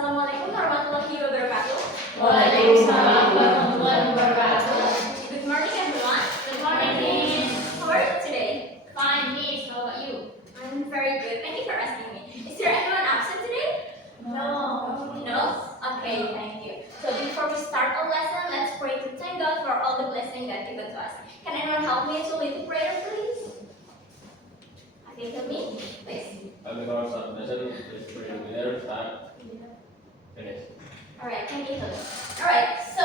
Assalamualaikum warahmatullahi wabarakatuh. Waalaikumsalam warahmatullahi wabarakatuh. Good morning, everyone. Good morning. How are you today? Fine, Miss. How about you? I'm very good. Thank you for asking me. Is there anyone absent today? No. No? Okay, thank you. So before we start our lesson, let's pray to thank God for all the blessings that given to us. Can anyone help me to lead the prayer, please? Okay, help me, please. Kami kalau saat dasar benar start finish. Alright, thank you. Alright, so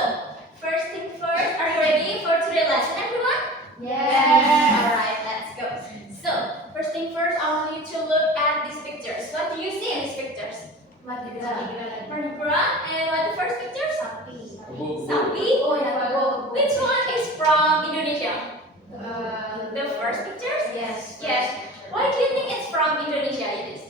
first thing first, are you ready for today's lesson, everyone? Yes. Alright, let's go. So, first thing first, I want you to look at these pictures. What do you see in these pictures? Mardi Gras. And what the first picture? Sapi. Oh, yeah. Which one is from Indonesia? The first pictures? Yes. Yes. Why do you think it's from Indonesia, Yudis?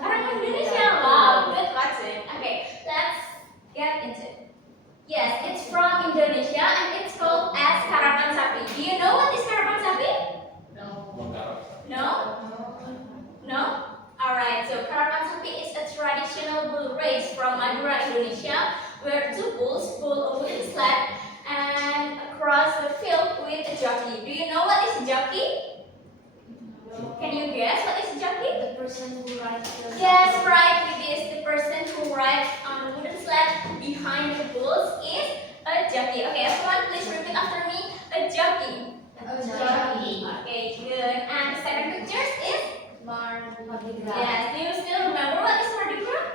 Orang Indonesia. Wow, good question. Okay, let's get into it. Yes, it's from Indonesia and it's called as Karapan Sapi. Do you know what is Karapan Sapi? No? No? Alright, so Karapan Sapi is a traditional bull race from Madura, Indonesia, where two bulls pull a wooden sled and across the field with a jockey. Do you know what is a jockey? Can you guess what is a jockey? The person who rides the Yes, right. It is the person who rides on a wooden sled behind the bulls is a jockey. Okay, everyone, please repeat after me. A jockey. A jockey. Okay, good. And the second picture is Mardi Gras. yes. Do you still remember what is Mardi Gras?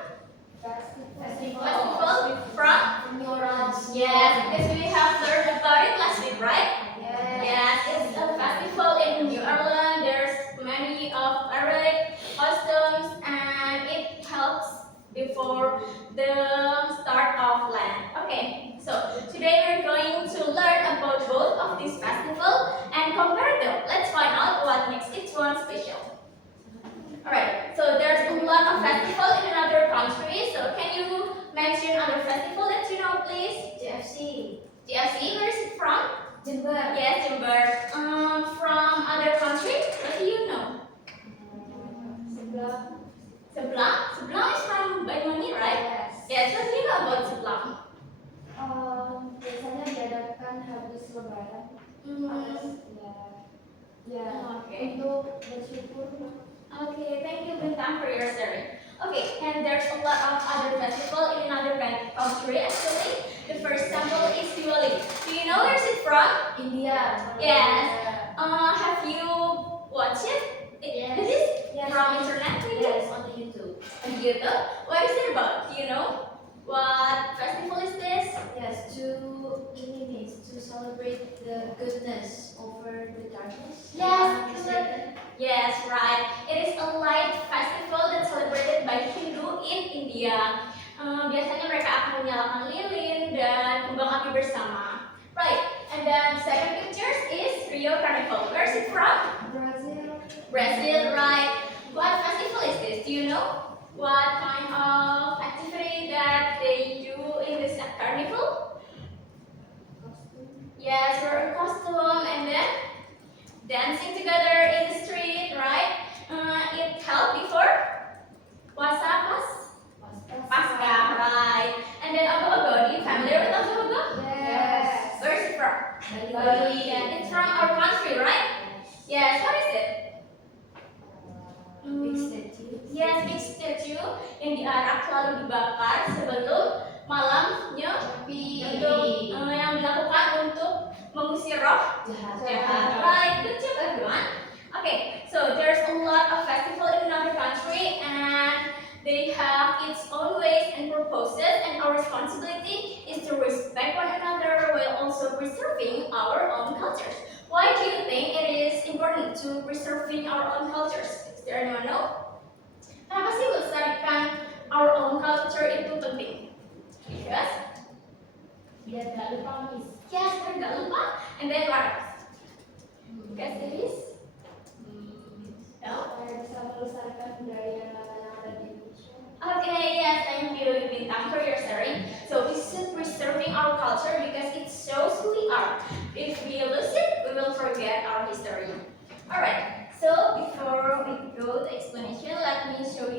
Festival from? New Orleans. Yes, because we have learned about it last week, right? Yes. Yes, it's a festival in New Orleans. There's many of Arabic customs and it helps before the start of land. Okay, so today we're going to learn about both of these festivals and compare them. Let's find out what makes each one special. Alright, so there's a lot of festivals in another country. So can you mention other festival that you know, please? GFC. GFC, where is it from? Jember. Yes, Jember. From other country, what do you know? Sebelah. Sebelang? Sebelang is from Banyuwangi, right? Yes. Yes, what do you know about Sebelang? Biasanya diadakan habis lebaran. Ya, Okay. untuk bersyukur. Okay, thank you, Bintang, for your sharing. Okay, and there's a lot of other festival in another country actually. The first example is Diwali. Do you know where is it from? India. Yes. Have you watched it? Yes. Is it Yes. from internet? Maybe? Yes, on the YouTube. On YouTube. What is it about? Do you know? What festival is this? Yes, to celebrate the goodness over the darkness. Yes, Mistaken. Yes, right. It is a light festival that's celebrated by Hindu in India. Biasanya mereka akan menyalakan lilin dan kembang api bersama. Right. And then second pictures is Rio Carnival. Where is it from? Brazil. Brazil, right. What festival is this? Do you know? What kind of activity that they do in this carnival? Yes, wear a costume and then dancing together in the street, right? It held before Puasa Pasca, right? And then Ogo-Ogo, are you familiar with Ogo-Ogo? Yes. Where is it from? Bali. Yeah, it's from our country, right? Yes, what is it? Big statue. Yes, big statue yang diarak lalu dibakar sebelum malamnya untuk yang dilakukan untuk mengusir roh jahat. Right, good job everyone. Okay, so there's a lot of festival in another country and they have its own ways and purposes, and our responsibility is to respect one another while also preserving our own cultures. Why do you think it is important to preserving our own cultures? Is there anyone know? Kenapa sih melestarikan our own culture itu penting? Yes? Biar gak lupa, Miss. Yes, biar nggak lupa. And then what else? Guess it is? No? Supaya bisa melestarikan budaya yang ada di Indonesia. Okay, yes, thank you, Bintang, for your sharing. So we should preserving our culture because it shows who we are. If we lose it, we will forget our history. Alright, so before we go to explanation, let me show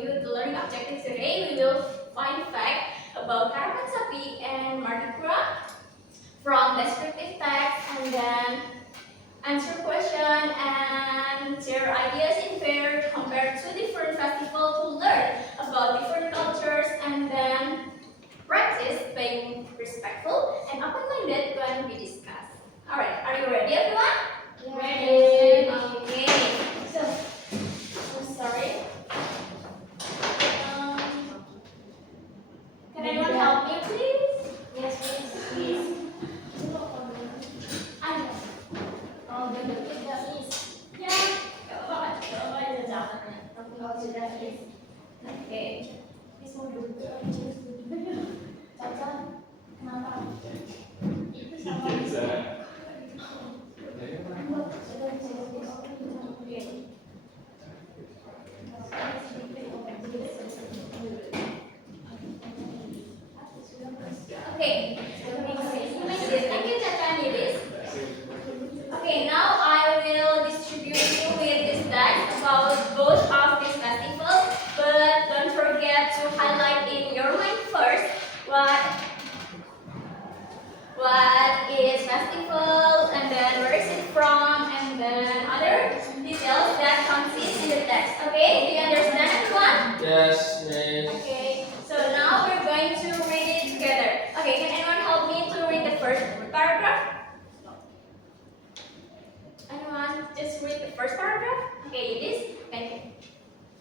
Okay. Caca, kenapa? It's a Okay. Thank you, Chacha and Yudis. Okay, now I will distribute you with this text about both of these festivals, but don't forget to highlight in your mind first what is festival, and then where is it from, and then other details that consist in the text. Okay, do you understand, everyone? yes, miss. Okay, so now we're going to read it together. Okay, can anyone help me to read the first paragraph? Anyone just read the first paragraph? Okay, Yudis, thank you.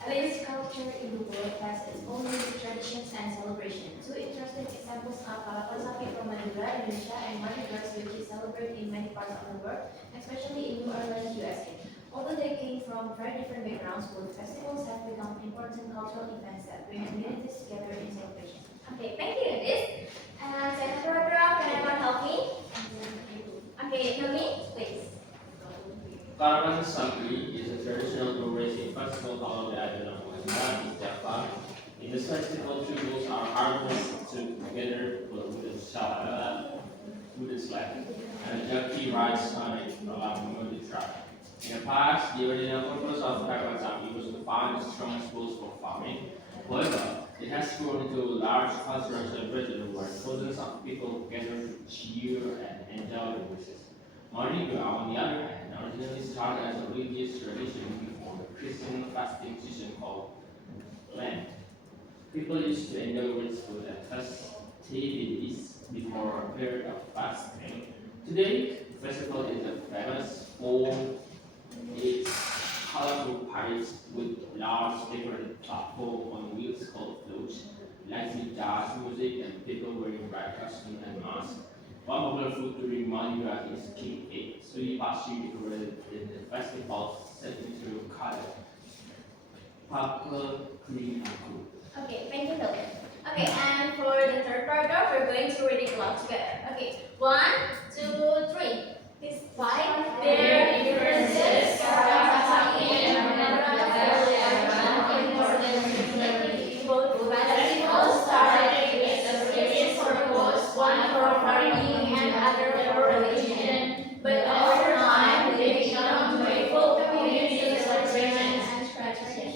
Each culture in the world has its own unique traditions and celebrations. Two interesting examples are Palapa Sapi from Madura, Indonesia, and Mardi Gras, which is celebrated in many parts of the world, especially in New Orleans, USA. Although they came from very different backgrounds, both festivals have become important cultural events that bring communities together in celebration. Okay, thank you, Yudis. And second paragraph, can anyone help me? Okay, Hilmi, please. Karapan Sapi is a traditional Durrasi festival held on the island of Madura, East Java. In this festival, two bulls are harnessed together with a wooden sled, and a jockey rides on it along the track. In the past, the original purpose of Karapan Sapi was to find the strongest bulls for farming. However, it has grown into a large cultural celebration where thousands of people gather to cheer and enjoy the races. Mardi Gras, on the other hand, originally started as a religious tradition before the Christian fasting season called Lent. People used to enjoy rich food and festivities before a period of fasting. Today, the festival is famous for its colorful parades with large decorated platforms on wheels called floats, lively jazz music, and people wearing bright costumes and masks. One popular food during Mardi Gras is king cake, sweet pastry decorated in the festival set into color, purple, green, and blue. Okay, thank you, Hilmi. Okay, and for the third paragraph, we're going to read it aloud together. Okay, 1, 2, 3. Despite their differences, both festivals started with associations for purpose, one for farming and other for religion. But over time, they become joyful community celebrations and traditions.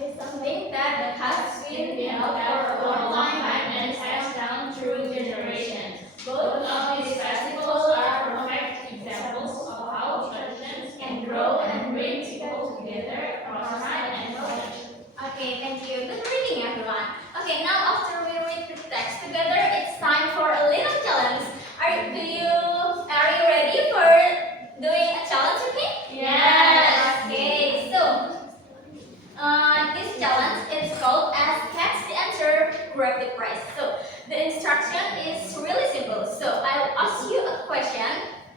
It's something that has been held for a long time and passed down through generations. Both of these festivals are perfect examples of how traditions can grow and bring people together across time and culture. Okay, thank you. Good reading, everyone. Okay, now after we read the text together, it's time for a little challenge. Are you ready for doing a challenge with me? Yes. Okay, so this challenge is called as catch the answer, grab the prize. So the instruction is really simple. So I'll ask you a question,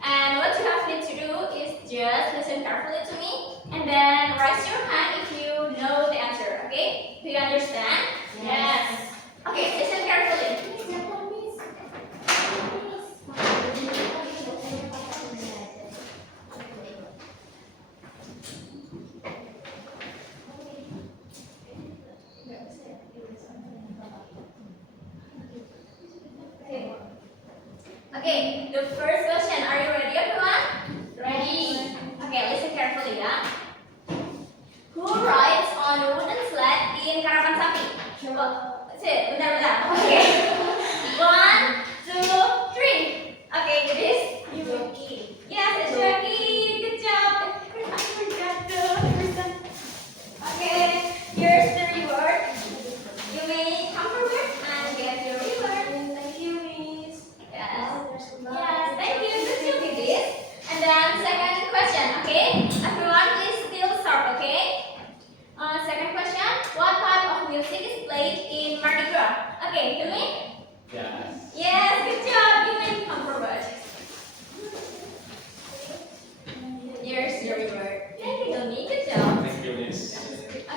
and what you have need to do is just listen carefully to me, and then raise your hand if you know the answer. Okay? Do you understand? Yes. Okay, listen carefully. Okay, the first question. Are you ready, everyone? Ready. Okay, listen carefully, yeah. Who rides on a wooden sled in Karapan Sapi? Bentar. Okay. 1, 2, 3. Okay, it is Yuki. Yes, it's Yuki. Good job. I forgot the person. Okay, here's the reward. You may come forward and get your reward. Thank you, Miss. Yes. Yes, thank you. Good job, Yudis. And then second question, okay? Everyone, please still start, okay? Second question, what type of music is played in Mardi Gras? Okay, Hilmi? Yes. Yes, good job. You may come forward. Here's your reward. Thank you, Hilmi. Good job. Thank you, miss.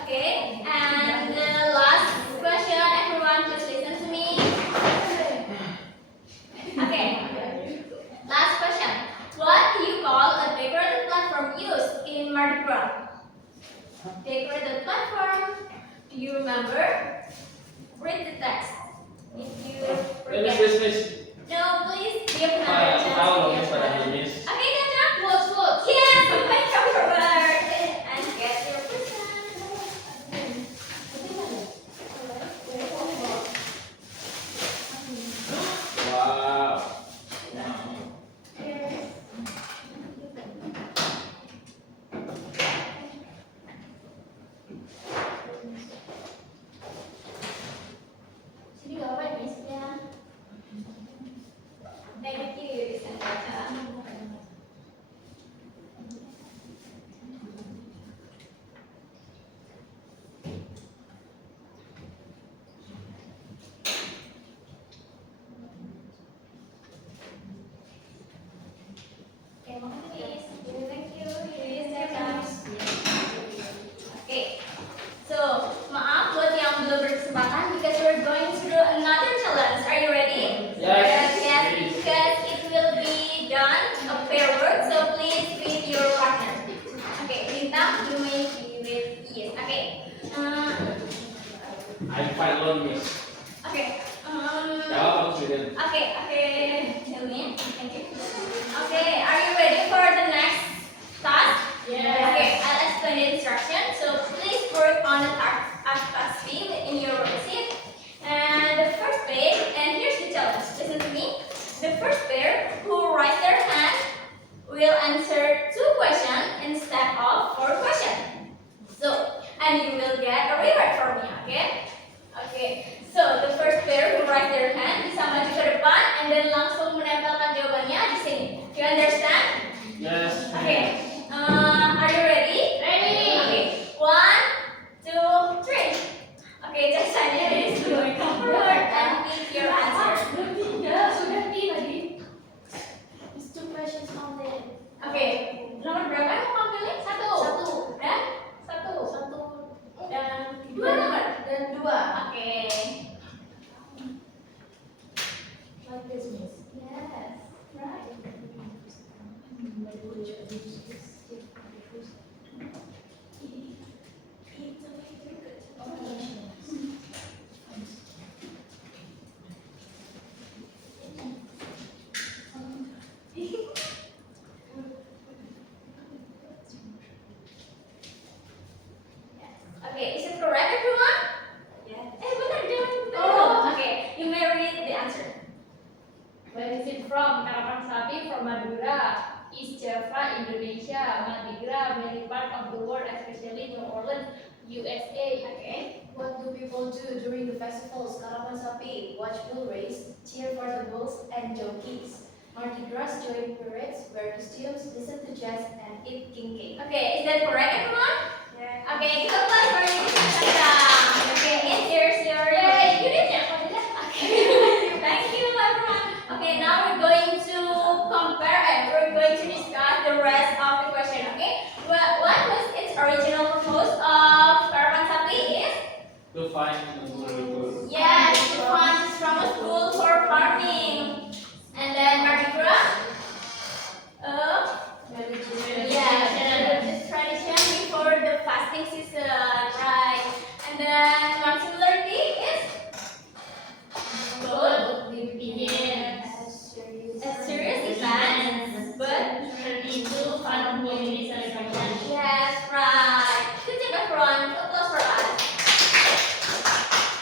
Okay, remember, read the text. If you Miss, forget, miss. no, please give another chance. Tahu dong to miss your pada friend. miss. Okay, Caca. Quotes. Yes, you can come forward and get your person. Wow. Sini gak apa-apa, Miss, ya. Thank you, Caca. Okay, makasih, Miss. Thank you, Miss Caca. Okay, so maaf buat yang belum berkesempatan because we're going to do another challenge. Are you ready? Yes. Yes, because it will be done a pair work. So please with your partner. Okay, Bintang, you may be with yes. Okay. I'm quite alone miss. Okay. Jawab aku sudah. Okay. Tell me. Thank you. Okay, are you ready for the next task? Yes. Okay, I'll explain the instruction. So please work on the task B in your receipt. And the first pair, and here's the challenge. Listen to me. The first pair who raise their hand will answer 2 questions instead of 4 questions. So, and you will get a reward from me, okay? Okay. So the first pair who raise their hand bisa maju ke depan and then langsung menempelkan jawabannya di sini. Do you understand? Yes. Okay. Are you ready? Ready. Okay. 1, 2, 3. Okay, Cacanya is going to come forward and pick your answer. Sudah tadi. It's 2 questions only. Okay. Nomor berapa yang mau pilih? 1. Satu. Dan 1. Satu. Dan 2 nomor. Dan 2. Oke. Like this, Miss. Yes. Right. Okay, is it correct, everyone? Yes. Benar, jangan. Oh. Okay, you may read the answer. Where is it from? Karapan sapi from Madura, East Java, Indonesia, Mardi Gras, many part of the world, especially New Orleans, USA. Okay. What do people do during the festivals? Karapan sapi, watch bull race, cheer for the bulls and jockeys. Mardi Gras join parades, wear costumes, listen to jazz, and eat king cake. Okay, is that correct, everyone? Yeah. Okay, kita play for you. Okay, and here's your. Yay, you did it. Okay. Thank you, everyone. Okay, now we're going to compare and we're going to discuss the rest of the question. Okay, what was its original purpose of Karapan Sapi is? To find a good. Yes, the funds from a school for farming. And then Mardi Gras. Yeah, the tradition before the fasting season, right? And then one similarity is good. A serious event, but Itu fun community celebration. yes, right. Good job, everyone. Applause for us.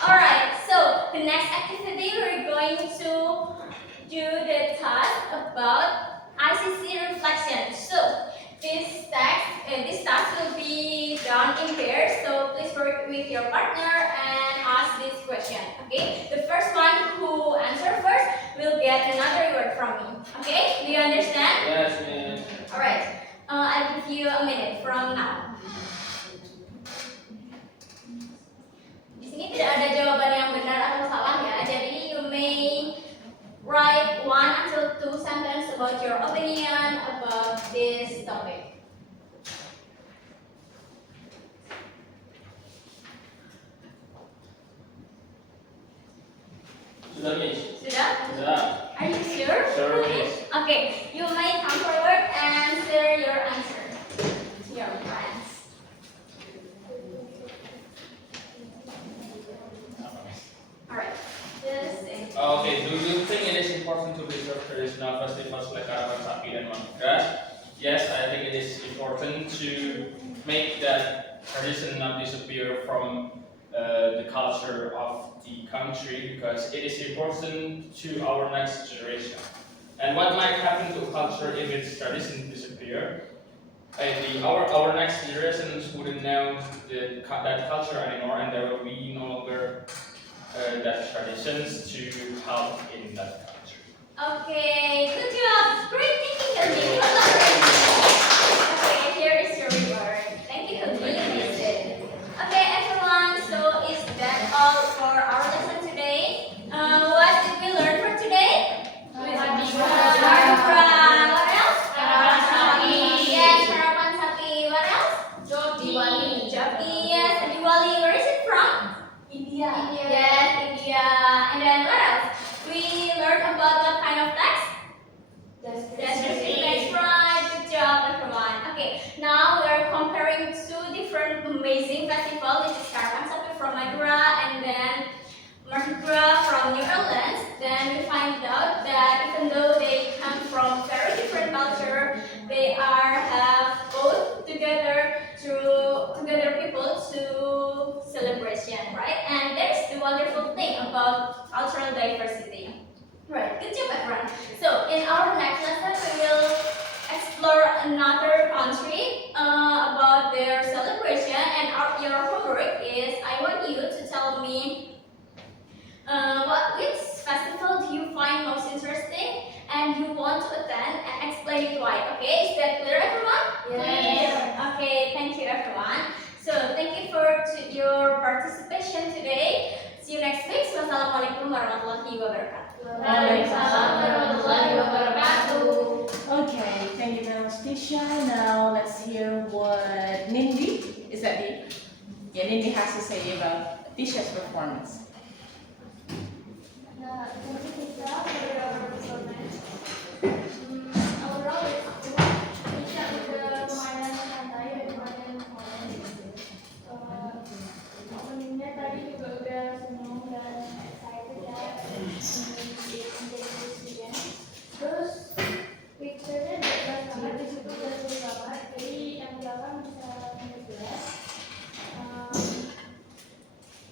Alright, so the next activity we're going to do the task about ICC reflection. So this task will be done in pairs. So please work with your partner and ask this question. Okay, the first one who answer first will get another reward from me. Okay, do you understand? Yes, miss. Alright, I'll give you a minute from now. Di sini tidak ada jawaban yang benar atau salah ya. Jadi you may write 1 until 2 sentences about your opinion about this topic. Sudah miss. Sudah? Sudah. Are you sure? Sure, miss. Okay, you may come forward and share your answer to your friends. traditional festivals like Karapan Sapi dan Mardi Gras, yes, I think it is important to make that tradition not disappear from the culture of the country because it is important to our next generation. And what might happen to culture if its tradition disappear? Our next generations wouldn't know that culture anymore, and there will be no longer that traditions to help in that culture. Okay, good job. Great thinking, Hilmi. Okay, here is your reward. Thank you, Hilmi. Amazing. Okay, everyone. So is that all for our lesson today? What did we learn for today? Mardi Gras. What else? Karapan Sapi. Yes, Harapan Sapi. What else? Joki. Joki. Yes, and Diwali. Where is it from? India. Yes, India. And then what else? We learned about what kind of text? Descriptive text, right? Good job, everyone. Okay, now we are comparing two different amazing festivals, which is Karapan Sapi from Madura and then Mardi Gras from New Orleans. Then we find out that even though they come from very different culture, they have both together people to celebration, right? And that's the wonderful thing about cultural diversity. Right, good job everyone. So in our next lesson we will explore another country about their celebration, and your homework is I want you to tell me which festival do you find most interesting and you want to attend and explain it why. Okay, is that clear everyone? Yes. Okay, thank you everyone. So thank you for your participation today. See you next week. Wassalamualaikum warahmatullahi wabarakatuh. Waalaikumsalam warahmatullahi wabarakatuh. Okay, thank you very much, Tisha. Now let's hear what Nindi, is that it? Yeah, Nindi has to say about Tisha's performance. Nah, thank you, Tisha, for your performance. Overall, Tisha udah lumayan santai dan lumayan keren. Openingnya tadi juga udah seneng dan excited ya menjadi student. Terus picture-nya jelas banget, di situ udah seru banget. Jadi yang belakang bisa jelas.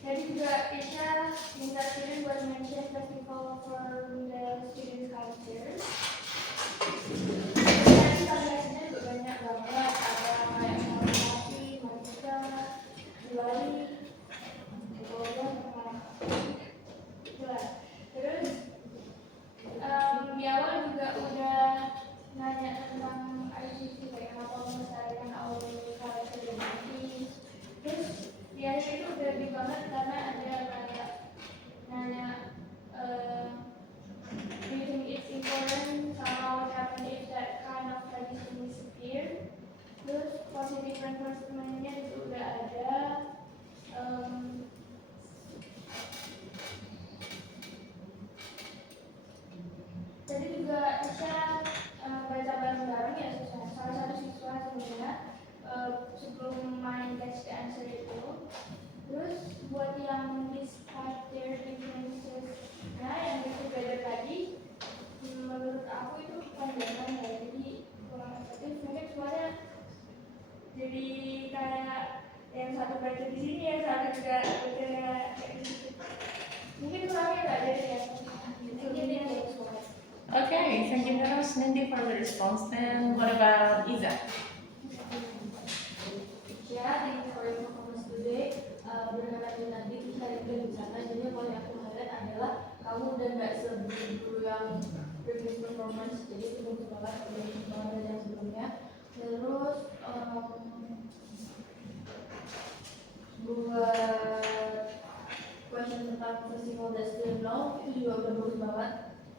Tadi juga Tisha minta student buat mention festival from the student culture. Dan kita lihatnya juga banyak banget, ada kayak Karapan Sapi, Mardi Gras, Diwali, terus di awal juga udah nanya tentang ICT kayak kenapa melestarikan our culture identity. Terus di akhir itu udah lebih banget karena ada kayak nanya do you think it's important somehow what happen if that kind of tradition disappear. Terus positive reinforcement-nya itu udah ada. Tadi juga Tisha baca bareng-bareng ya, salah satu siswa sebenarnya sebelum main catch the answer itu. Terus buat yang discard their differences, nah yang get together tadi, menurut aku itu panjangan ya, jadi kurang efektif. Mungkin semuanya jadi kayak yang satu baca di sini, yang satu juga baca kayak di situ. Mungkin kurangnya nggak ada ya. Okay, thank you very much, Nindi, for the response. Then what about Iza? Yeah, thank you for your performance today. Berdasarkan yang tadi kita juga di sana, jadi poin yang aku highlight adalah kamu udah nggak seburu yang previous performance, jadi itu bagus banget, lebih banget dari yang sebelumnya. Terus buat question tentang festival that still know itu juga udah bagus banget.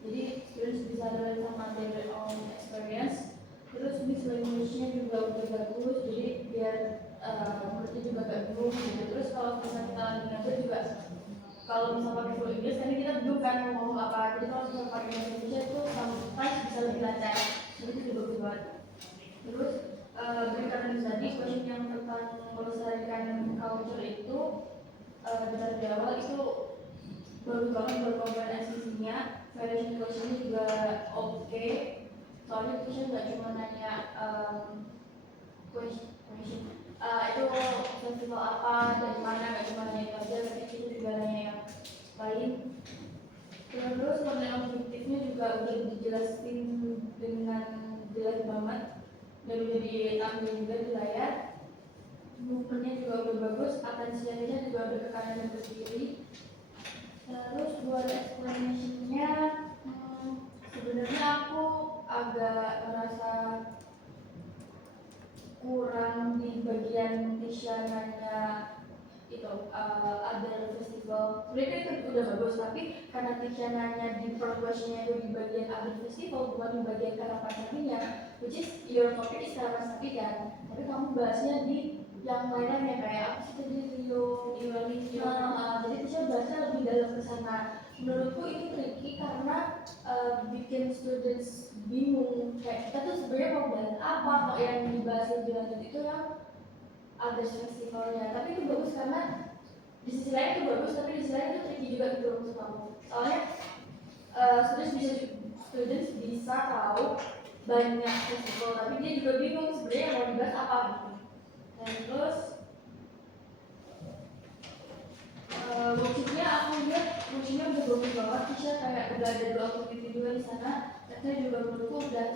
Jadi students bisa learn sama their own experience. Terus miscellaneous-nya juga udah bagus, jadi biar menurutnya juga gak bingung gitu. Terus kalau misalnya kita lagi ngajar juga, kalau misalnya pakai full English, nanti kita bingung kan mau ngomong apa. Jadi kalau misalnya pakai bahasa Indonesia itu sometimes bisa lebih lancar. Jadi itu juga bagus banget. Terus berdasarkan tadi, question yang tentang melestarikan culture itu dari awal itu bagus banget buat kompetensinya. Validation questionnya juga oke. Soalnya Tisha nggak cuma nanya question itu festival apa dari mana, nggak cuma nanya itu aja, tapi kita juga nanya yang lain. Terus konten objektifnya juga udah dijelasin dengan jelas banget dan udah ditampilkan juga di layar. Movementnya juga udah bagus, atensinya juga udah ke kanan dan ke kiri. Terus buat explanation-nya, sebenarnya aku agak merasa kurang di bagian Tisha nanya itu ada festival. Sebenarnya itu udah bagus, tapi karena Tisha nanya di first question-nya itu di bagian ada festival, bukan di bagian Karapan Sapinya, which is your topic is Karapan Sapi kan, tapi kamu bahasnya di yang lainnya kayak apa sih tadi Rio, jadi Tisha bahasnya lebih dalam ke sana. Menurutku itu tricky karena bikin students bingung kayak kita tuh sebenarnya mau bahas apa, kok yang dibahas lebih lanjut itu yang ada festivalnya. Tapi itu bagus karena di sisi lain itu bagus, tapi di sisi lain itu tricky juga gitu untuk kamu. Soalnya students bisa tahu banyak festival, tapi dia juga bingung sebenarnya mau dibahas apa gitu. Dan terus worksheetnya aku lihat worksheetnya udah bagus banget, Tisha kayak udah ada 2 activity juga di sana. Tapi juga menurutku udah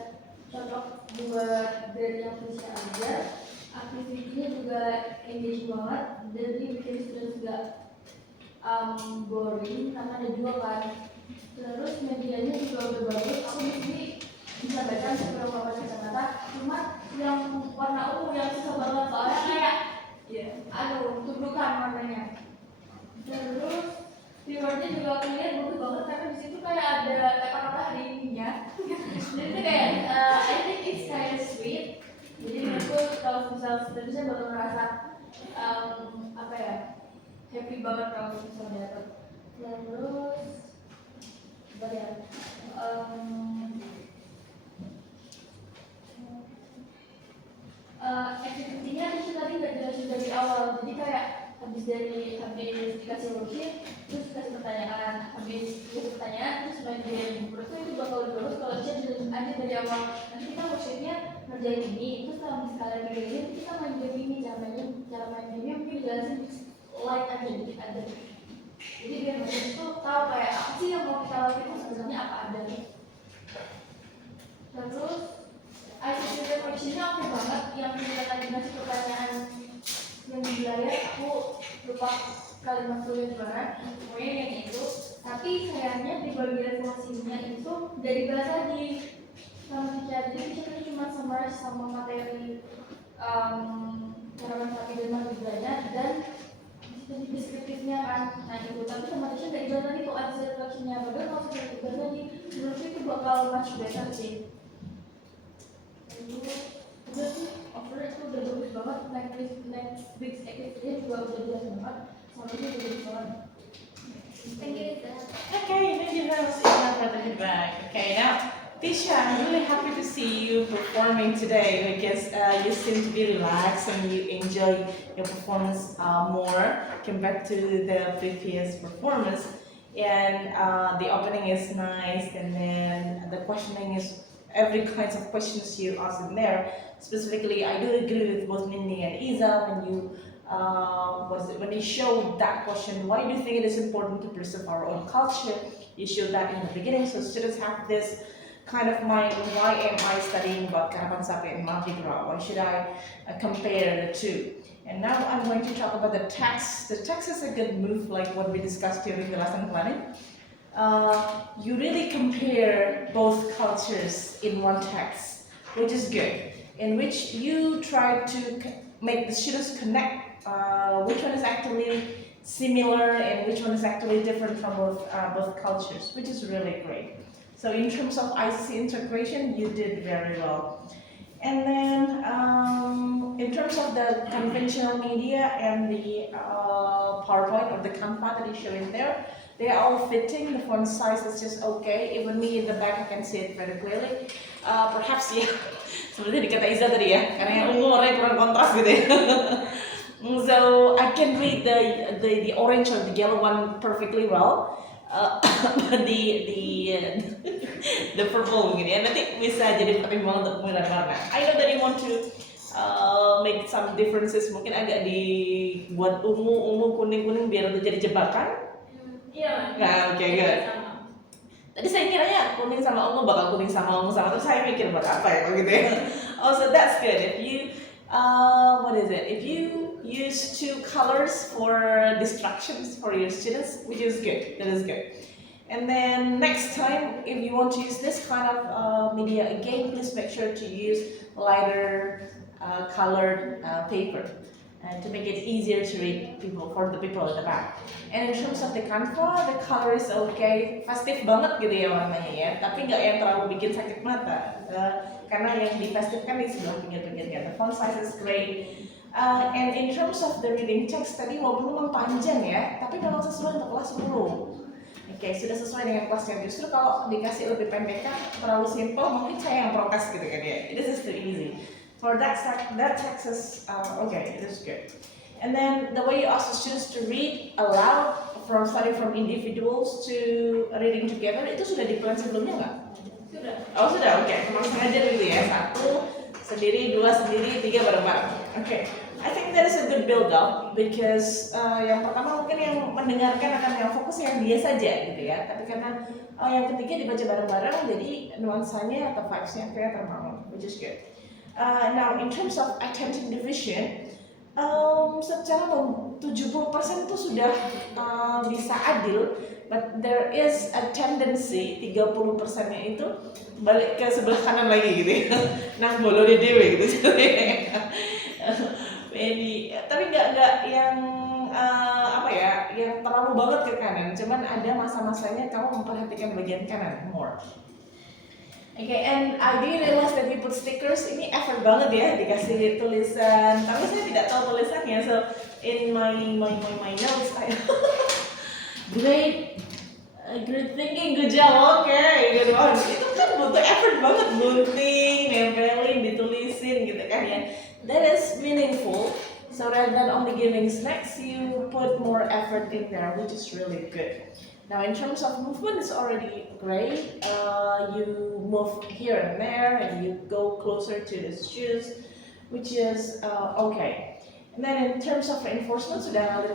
cocok buat grade yang Tisha aja. Aktivitinya juga engaging banget, jadi bikin students gak boring karena ada 2 kan. Terus medianya juga udah bagus, aku di sini bisa baca beberapa kacamata, cuma yang warna ungu yang susah banget soalnya kayak tubrukan warnanya. Terus keywordnya juga aku lihat bagus banget karena di situ kayak ada kata-kata hari ininya. Jadi itu kayak I think it's kind of sweet. Jadi menurutku kalau misal studentnya bakal ngerasa apa ya, happy banget kalau misalnya dapet. Terus apa ya, activity-nya itu tadi nggak jelasin dari awal, jadi kayak habis dikasih worksheet, terus kasih pertanyaan, habis kasih pertanyaan, terus main game. Menurutku itu bakal lebih bagus kalau dia jelasin aja dari awal. Nanti kita worksheet-nya ngerjain ini, terus kalau misalnya game kita main game ini, cara main game mungkin dijelasin light aja, dikit aja. Jadi biar mereka itu tahu kayak apa sih yang mau kita lakukan sebenarnya apa ada. Terus ICT reflection-nya oke banget, yang kita tadi ngasih pertanyaan yang di layar aku lupa kalimat tulis banget, pokoknya yang itu. Tapi sayangnya di bagian refleksinya itu udah dibahas lagi sama teacher, jadi teacher cuma summarize sama materi cara mencapai dan materialnya dan deskriptifnya kan. Nah itu, tapi sama teacher nggak dibahas lagi tuh ICT reflection-nya, padahal kalau sudah dibahas lagi menurutku itu bakal much better sih. Udah sih, overall itu udah bagus banget. Next week's activity juga udah jelas banget, soalnya udah bagus banget. Thank you, Rita. Okay, thank you very much Ina for the feedback. Okay, now Tisha, I'm really happy to see you performing today because you seem to be relaxed and you enjoy your performance more compared to the previous performance. And the opening is nice, and then the questioning is every kinds of questions you ask in there. Specifically, I do agree with both Mindy and Isa when you showed that question, why do you think it is important to preserve our own culture? You showed that in the beginning, so students have this kind of mind, why am I studying about Karapan Sapi and Mardi Gras? Why should I compare the two? And now I'm going to talk about the text. The text is a good move, like what we discussed during the lesson planning. You really compare both cultures in one text, which is good, in which you try to make the students connect which one is actually similar and which one is actually different from both cultures, which is really great. So in terms of ICC integration, you did very well. And then in terms of the conventional media and the PowerPoint or the Canva that you show in there, they are all fitting. The font size is just okay. Even me in the back, I can see it very clearly. Perhaps ya, seperti dikata Iza tadi ya, karena yang ungu warnanya kurang kontras gitu ya. So I can read the orange or the yellow one perfectly well. the purple mungkin ya, nanti bisa jadi pertimbangan untuk pemilihan warna. I know that you want to make some differences, mungkin agak dibuat ungu kuning biar itu jadi jebakan. Iya. Nah, oke, good. Tadi saya kiranya kuning sama ungu bakal kuning sama ungu sama, terus saya mikir buat apa ya kalau gitu ya. Oh, so that's good. If you what is it? If you use two colors for distractions for your students, which is good. That is good. And then next time, if you want to use this kind of media again, please make sure to use lighter colored paper to make it easier to read for the people at the back. And in terms of the Canva, the color is okay, festive banget gitu ya warnanya ya, tapi nggak yang terlalu bikin sakit mata. Karena yang difestifkan di sebelah pinggir-pinggirnya. The font size is great. And in terms of the reading text tadi walaupun memang panjang ya, tapi memang sesuai untuk kelas 10. Oke, sudah sesuai dengan kelasnya. Justru kalau dikasih lebih pendek kan terlalu simple, mungkin saya yang protes gitu kan ya. This is too easy. For that text is okay, it is good. And then the way you ask the students to read aloud from starting from individuals to reading together, itu sudah di-plan sebelumnya nggak? Sudah. Oh sudah, oke. Memang sengaja gitu ya. 1 sendiri, 2 sendiri, 3 bareng-bareng. Oke. I think that is a good build up because yang pertama mungkin yang mendengarkan akan yang fokus yang dia saja gitu ya. Tapi karena yang ketiga dibaca bareng-bareng, jadi nuansanya atau vibes-nya kayak terbangun, which is good. Now in terms of attention division, secara 70% itu sudah bisa adil, but there is a tendency 30%-nya itu balik ke sebelah kanan lagi gitu ya. Nang bolo di dewe gitu. Maybe, tapi nggak yang apa ya, yang terlalu banget ke kanan. Cuman ada masa-masanya kamu memperhatikan bagian kanan more. Okay, and I did realize that we put stickers. Ini effort banget ya dikasih tulisan. Tapi saya tidak tahu tulisannya, so in my notes I great thinking, good job, okay, good one. Itu kan butuh effort banget, gunting, nempelin, ditulisin gitu kan ya. That is meaningful. So rather than only giving snacks, you put more effort in there, which is really good. Now in terms of movement, it's already great. You move here and there, and you go closer to the students, which is okay. And then in terms of reinforcement, sudah ngalir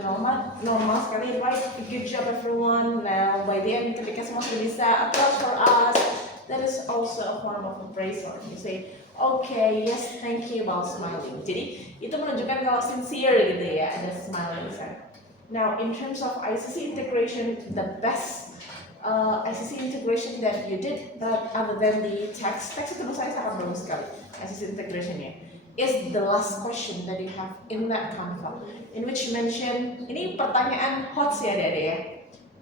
normal sekali, right? Good job everyone. Now by the end, ketika semua sudah bisa, applause for us. That is also a form of appraisal. You say, okay, yes, thank you, while smiling. Jadi itu menunjukkan kalau sincere gitu ya, ada smile di sana. Now, in terms of ICC integration, the best ICC integration that you did, other than the text itu menurut saya sangat bagus sekali, ICC integrationnya, is the last question that you have in that Canva, in which you mention, ini pertanyaan hot sih ada ya,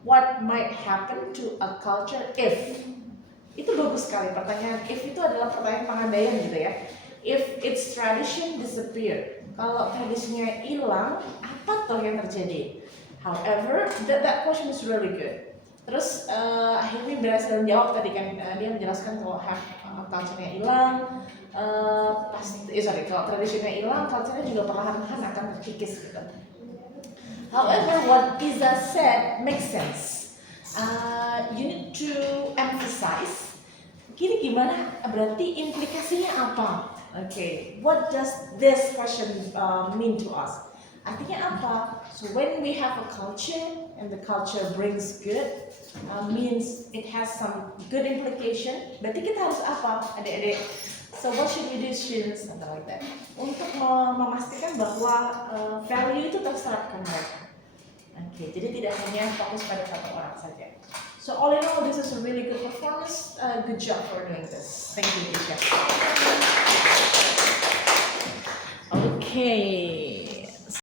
what might happen to a culture if? Itu bagus sekali, pertanyaan if itu adalah pertanyaan pengandaian gitu ya. If its tradition disappear, kalau tradisinya hilang, apa toh yang terjadi? However, that question is really good. Terus akhirnya berhasil menjawab tadi kan, dia menjelaskan kalau culture-nya hilang, kalau tradisinya hilang, culture-nya juga perlahan-lahan akan terkikis gitu. However, what Iza said makes sense. You need to emphasize. Gini gimana? Berarti implikasinya apa? Okay, what does this question mean to us? Artinya apa? So when we have a culture and the culture brings good, means it has some good implication. Berarti kita harus apa, adik-adik? So what should we do, students, something like that? Untuk memastikan bahwa value itu terserap ke mereka. Okay, jadi tidak hanya fokus pada satu orang saja. So all in all, this is a really good performance. Good job for doing this. Thank you, teacher. Okay.